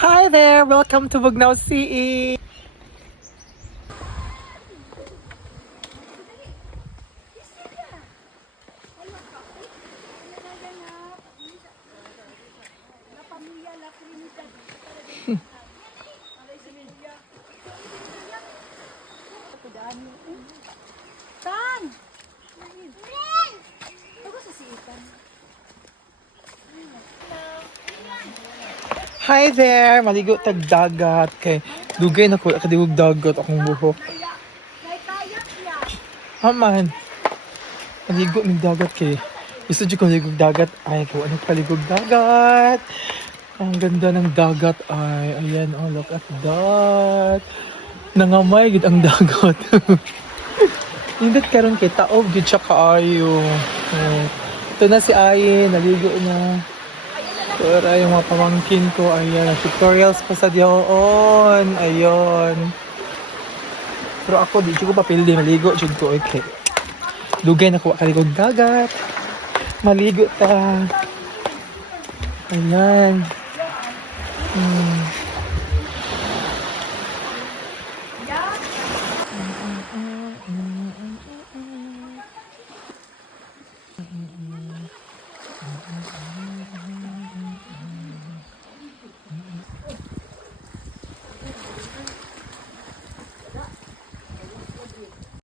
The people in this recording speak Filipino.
Hi there! Welcome to Bugnaw CE! Tan! Ako sa siitan. Hi there! Maligo tag dagat kay dugay na ko kadigog dagat akong buhok. May kayak ya. Haman. Maligo mig dagat kay gusto jud ko maligog dagat. Ay ko ano paligog dagat. Ang ganda ng dagat ay ayan oh look at that. Nangamay gid ang dagat. Indot karon kay taog gid siya kaayo. Oh. Ito na si Ayin, naligo na. Pero yung mga pamangkin ko, ayan, tutorials pa sa diyon, ayun. Pero ako, di ko papildi, maligo, jud ko, okay. Dugay na ko, kaligog dagat. Maligo ta. Ayan.